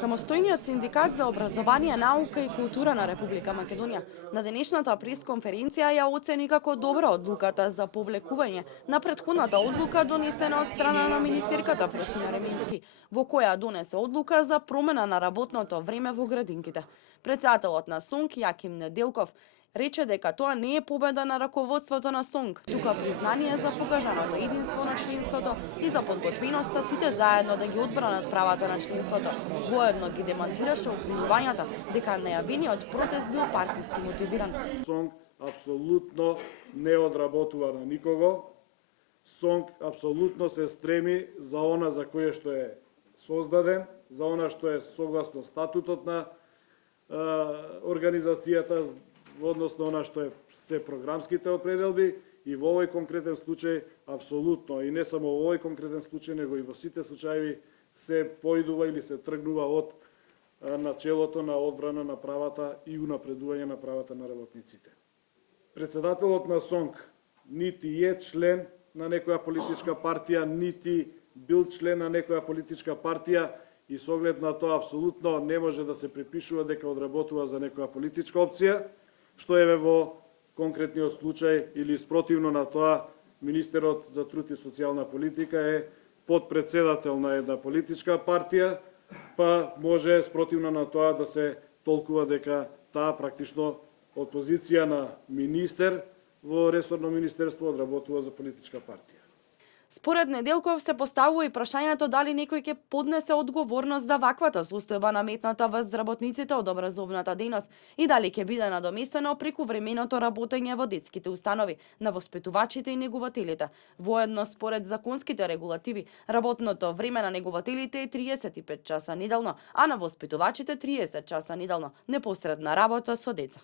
Самостојниот синдикат за образование, наука и култура на Република Македонија на денешната пресконференција ја оцени како добра одлуката за повлекување на претходната одлука донесена од страна на министерката Фросина Ременски, во која донесе одлука за промена на работното време во градинките. Претседателот на СОНК Јаким Неделков рече дека тоа не е победа на раководството на СОНК, тука признание за покажаното единство на членството и за подготвеноста сите заедно да ги одбранат правата на членството. Воедно ги демантираше обвинувањата дека најавениот протест бил партиски мотивиран. СОНК апсолутно не одработува на никого. СОНК апсолутно се стреми за она за кое што е создаден, за она што е согласно статутот на организацијата, односно она што е се програмските определби, и во овој конкретен случај апсолутно, и не само во овој конкретен случај, него и во сите случаи се поидува или се тргнува од начелото на одбрана на правата и унапредување на правата на работниците. Председателот на СОНК нити е член на некоја политичка партија, нити бил член на некоја политичка партија, и со оглед на тоа апсолутно не може да се припишува дека одработува за некоја политичка опција, што е во конкретниот случај или спротивно на тоа, министерот за труд и социјална политика е подпредседател на една политичка партија, па може спротивно на тоа да се толкува дека таа практично од позиција на министер во ресорно министерство одработува за политичка партија. Според Неделков се поставува и прашањето дали некој ќе поднесе одговорност за ваквата состојба наметната врз работниците од образовната дејност и дали ќе биде надоместено преку временото работење во детските установи на воспитувачите и негувателите. Воедно, според законските регулативи, работното време на негувателите е 35 часа неделно, а на воспитувачите 30 часа неделно, непосредна работа со деца.